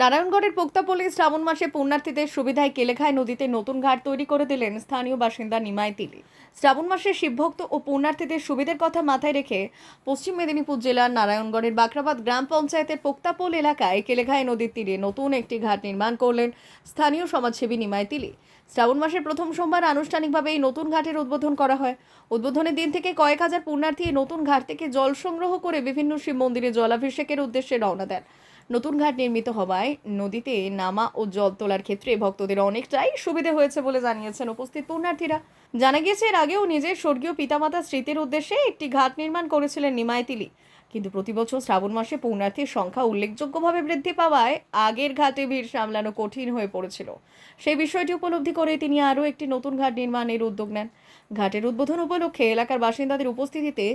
নারায়ণগড়ের পোক্তাপল্লী শ্রাবণ মাসে পুণ্যার্থীদের সুবিধায় কেলেঘাই নদীতে নতুন ঘাট তৈরি করে দিলেন স্থানীয় বাসিন্দা নিমাই তিলি। শ্রাবণ মাসে শিবভক্ত ও পুণ্যার্থীদের সুবিধার কথা মাথায় রেখে পশ্চিম মেদিনীপুর জেলার নারায়ণগড়ের বাকরাবাদ গ্রাম পঞ্চায়েতের পোক্তাপোল এলাকায় কেলেঘাই নদীর তীরে নতুন একটি ঘাট নির্মাণ করলেন স্থানীয় সমাজসেবী নিমাই তিলি। শ্রাবণ মাসের প্রথম সোমবার আনুষ্ঠানিকভাবে এই নতুন ঘাটের উদ্বোধন করা হয়। উদ্বোধনের দিন থেকে কয়েক হাজার পুণ্যার্থী এই নতুন ঘাট থেকে জল সংগ্রহ করে বিভিন্ন শিব মন্দিরে জলাভিষেকের উদ্দেশ্যে রওনা দেন। নতুন ঘাট নির্মিত হওয়ায় নদীতে নামা ও জল তোলার ক্ষেত্রে ভক্তদের অনেকটাই সুবিধা হয়েছে বলে জানিয়েছেন উপস্থিত পুণ্যার্থীরা। জানা গিয়েছে এর আগেও নিজের স্বর্গীয় পিতামাতার স্মৃতির উদ্দেশ্যে একটি ঘাট নির্মাণ করেছিলেন নিমাই তিলি, কিন্তু প্রতি বছর শ্রাবণ মাসে পুণ্যার্থীর সংখ্যা উল্লেখযোগ্যভাবে বৃদ্ধি পাওয়ায় আগের ঘাটে ভিড় সামলানো কঠিন হয়ে পড়েছিল। সেই বিষয়টি উপলব্ধি করে তিনি আরও একটি নতুন ঘাট নির্মাণের উদ্যোগ নেন। ঘাটের উদ্বোধন উপলক্ষে এলাকার বাসিন্দাদের উপস্থিতিতে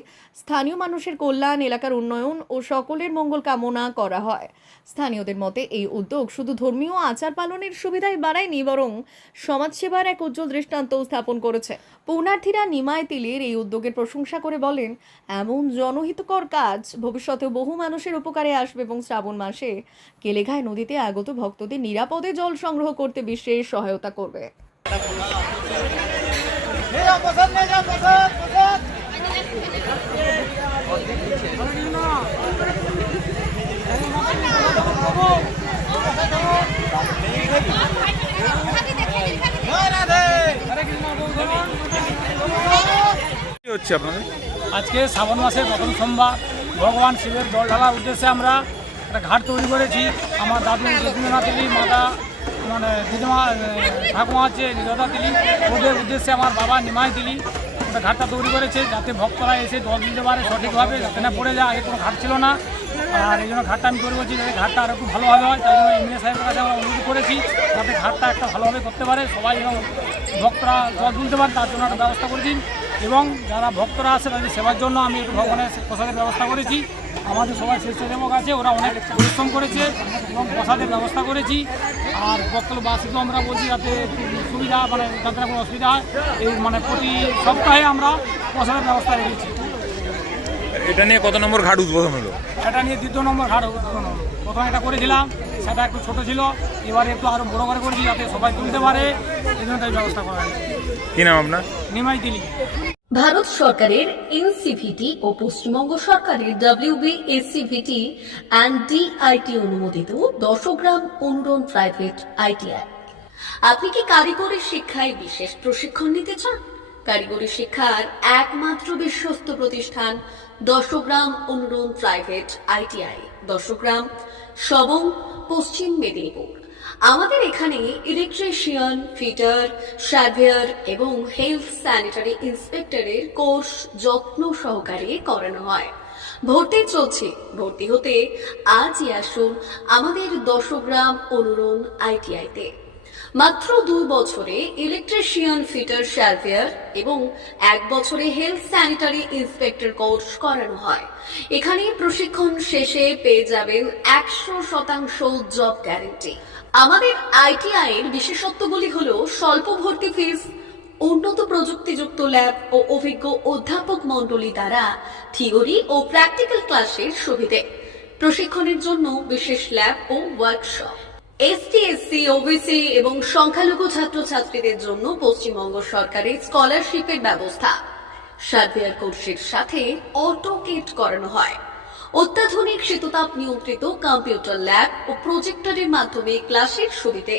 স্থানীয় মানুষের কল্যাণ, এলাকার উন্নয়ন ও সকলের মঙ্গল কামনা করা হয়। স্থানীয়দের মতে এই উদ্যোগ শুধু ধর্মীয় আচার পালনের সুবিধাই বাড়ায়নি, বরং সমাজসেবার এক উজ্জ্বল দৃষ্টান্ত স্থাপন করেছে। পুণ্যার্থীরা নিমাই তিলির এই উদ্যোগের প্রশংসা করে বলেন, এমন জনহিতকর কাজ ভবিষ্যতে বহু মানুষের উপকারে আসবে এবং শ্রাবণ মাসে কেলেঘাই নদীতে আগত ভক্তদের নিরাপদে জল সংগ্রহ করতে বিশেষ সহায়তা করবে। হচ্ছে আপনাদের আজকে শ্রাবণ মাসের প্রথম সোমবার ভগবান শিবের জল ঢালার উদ্দেশ্যে আমরা একটা ঘাট তৈরি করেছি। আমার দাদু রবীন্দ্রনাথ তিলি, মাতা মানে দিদিমা ঠাকুমা আছে লীলতা তিলি, ওদের উদ্দেশ্যে আমার বাবা নিমাই তিলি একটা ঘাটটা তৈরি করেছে, যাতে ভক্তরা এসে জল দিতে পারে সঠিকভাবে, যাতে না পড়ে যায়। আগে কোনো ঘাট ছিল না, আর এই জন্য ঘাটটা আমি তৈরি করছি যাতে ঘাটটা আরও একটু ভালোভাবে হয়। তাই জন্য এমএলএ সাহেবের কাছে আমরা অনুরোধ করেছি যাতে ঘাটটা একটা ভালোভাবে করতে পারে, সবাই এবং ভক্তরা জল তুলতে পারে তার জন্য একটা ব্যবস্থা করেছি। এবং যারা ভক্তরা আছে তাদের সেবার জন্য আমি একটু ভগবানের প্রসাদের ব্যবস্থা করেছি। আমাদের সবাই স্বেচ্ছাসেবক আছে, ওরা অনেক পরিশ্রম করেছে এবং প্রসাদের ব্যবস্থা করেছি। আর ভক্তবাসীকেও আমরা বলছি যাতে সুবিধা মানে যাতে কোনো অসুবিধা হয়, এই মানে প্রতি সপ্তাহে আমরা প্রসাদের ব্যবস্থা রেখেছি। এটা নিয়ে কত নম্বর ঘাট উদ্বোধন হলো? এটা নিয়ে দ্বিতীয় নম্বর ঘাট উদ্বোধন হলো। প্রথমে এটা করেছিলাম, সেটা একটু ছোটো ছিল, এবারে একটু আরও বড়ো করে করেছি যাতে সবাই তুলতে পারে, এই জন্য তাই ব্যবস্থা করা হয়েছে। কি নাম আপনার? নিমাই তিলি। ভারত সরকারের এনসিভিটি ও পশ্চিমবঙ্গ সরকারের WBSCVT অ্যান্ড DIT অনুমোদিত 10 গ্রাম অনুরণ প্রাইভেট ITI। আপনি কি কারিগরি শিক্ষায় বিশেষ প্রশিক্ষণ নিতে চান? কারিগরি শিক্ষার একমাত্র বিশ্বস্ত প্রতিষ্ঠান 10 গ্রাম অনুরণ প্রাইভেট ITI, 10 গ্রাম, সবং, পশ্চিম মেদিনীপুর। আমাদের এখানে ইলেকট্রিশিয়ান, ফিটার, সার্ভেয়ার এবং হেলথ স্যানিটারি ইন্সপেক্টরের কোর্স যত্ন সহকারে করানো হয়। ভর্তি চলছে। ভর্তি হতে আজই আসুন আমাদের 10 গ্রাম অনুরণ ITI-তে। মাত্র 2 বছরে ইলেকট্রিশিয়ান, ফিটার, সার্ভেয়ার এবং 1 বছরে হেলথ স্যানিটারি ইন্সপেক্টর কোর্স করানো হয়। এখানে প্রশিক্ষণ শেষে পেয়ে যাবেন 100% জব গ্যারান্টি। আমাদের ITI এর বিশেষত্বগুলি হলো স্বল্প ভর্তি ফিস, উন্নত প্রযুক্তিযুক্ত ল্যাব ও অভিজ্ঞ অধ্যাপক মণ্ডলী দ্বারা থিওরি ও প্র্যাকটিক্যাল ক্লাসের সুবিধে, প্রশিক্ষণের জন্য বিশেষ ল্যাব ও ওয়ার্কশপ, ST, SC, OBC এবং সংখ্যালঘু ছাত্রছাত্রীদের জন্য পশ্চিমবঙ্গ সরকারের স্কলারশিপের ব্যবস্থা। সার্ভেয়ার কোর্সের সাথে অটোকেট করানো হয়। অত্যাধুনিক শীততাপ নিয়ন্ত্রিত কম্পিউটার ল্যাব ও প্রজেক্টরের মাধ্যমে ক্লাসের সুবিধে।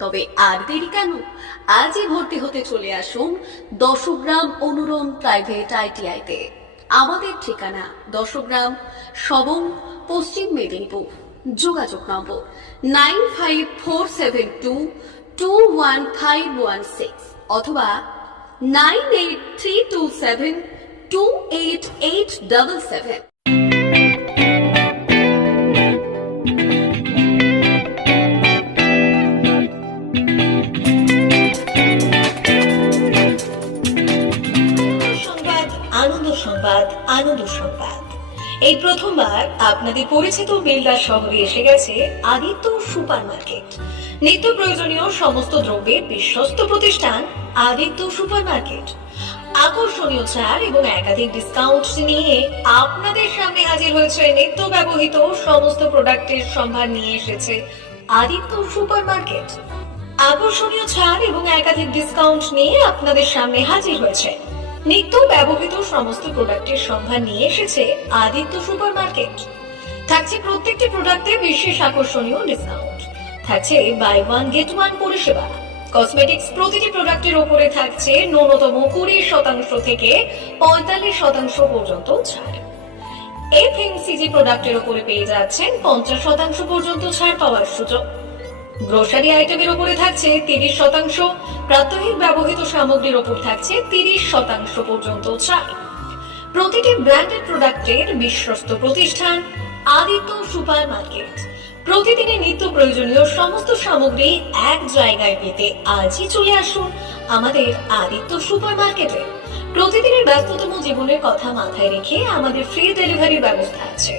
তবে আর দেরি কেন? আজই ভর্তি হতে চলে আসুন 10 গ্রাম অনুরণ প্রাইভেট ITI-তে। আমাদের ঠিকানা 10 গ্রাম, সবং, পশ্চিম মেদিনীপুর। যোগাযোগ নম্বর 9547221516 অথবা 9832728877। আনন্দ সংবাদ, আনন্দ সংবাদ। এই প্রথমবার আপনাদের পরিচিত বেলদা শহরে এসে গেছে আদিত্য সুপার মার্কেট। নিত্য প্রয়োজনীয় সমস্ত দ্রব্যের বিশ্বস্ত প্রতিষ্ঠান আদিত্য সুপার মার্কেট। আকর্ষণীয় ছাড় এবং একাধিক ডিসকাউন্ট নিয়ে আপনাদের সামনে হাজির হয়েছে নিত্য ব্যবহৃত সমস্ত প্রোডাক্টের সম্ভার নিয়ে এসেছে আদিত্য সুপার মার্কেট। আকর্ষণীয় ছাড় এবং একাধিক ডিসকাউন্ট নিয়ে আপনাদের সামনে হাজির হয়েছে। নিত্য ব্যবহৃত সমস্ত প্রোডাক্টের সম্ভার নিয়ে এসেছে আদিত্য সুপার মার্কেট। থাকছে প্রত্যেকটি প্রোডাক্টে বিশেষ আকর্ষণীয় ডিসকাউন্ট, থাকছে বাই ওয়ান গেট ওয়ান পরিষেবা। কসমেটিক্স প্রতিটি প্রোডাক্টের উপরে থাকছে ন্যূনতম 20% থেকে 45% পর্যন্ত ছাড়। এফএমসিজি প্রোডাক্টের উপরে পেয়ে যাচ্ছেন 50% পর্যন্ত ছাড় পাওয়ার সুযোগ। গ্রোসারি আইটেমের উপরে থাকছে 30%, প্রাত্যহিক ব্যবহৃত সামগ্রীর উপর থাকছে 30% পর্যন্ত ছাড়। প্রতিটি ব্র্যান্ডেড প্রোডাক্টের বিশ্বস্ত প্রতিষ্ঠান আদিত্য সুপার মার্কেট। প্রতিদিনের নিত্য প্রয়োজনীয় সমস্ত সামগ্রী এক জায়গায় পেতে আজই চলে আসুন আমাদের আদিত্য সুপার মার্কেটে। প্রতিদিনের ব্যস্ততম জীবনের কথা মাথায় রেখে আমাদের ফ্রি ডেলিভারির ব্যবস্থা আছে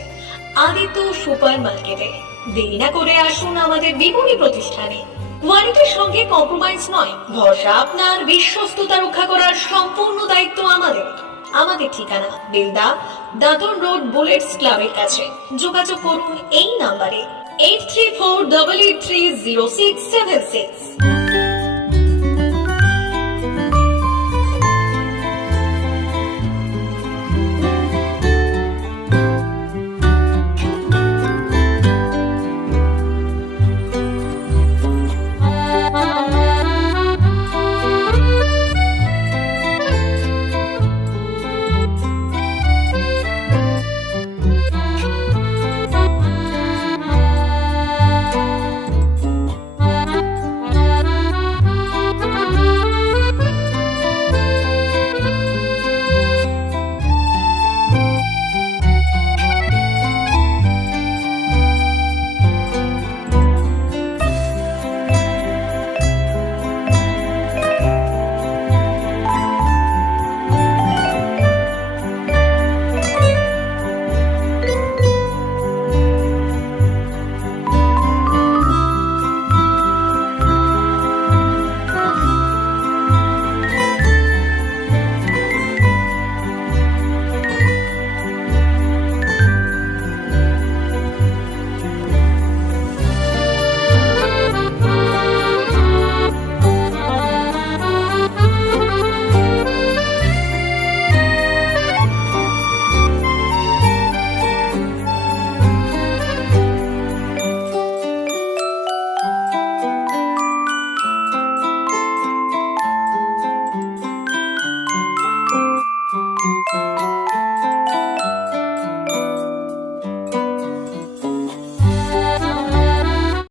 আদিত্য সুপার মার্কেটে। দেরি না করে আসুন আমাদের বিপণী প্রতিষ্ঠানে। কোয়ালিটির সঙ্গে কম্প্রোমাইজ নয়, ভরসা আপনার, বিশ্বস্ততা রক্ষা করার সম্পূর্ণ দায়িত্ব আমাদের। আমাদের ঠিকানা বেলদা, দাঁতন রোড, বুলেটস ক্লাবের কাছে। যোগাযোগ করুন এই নাম্বারে 8348830676।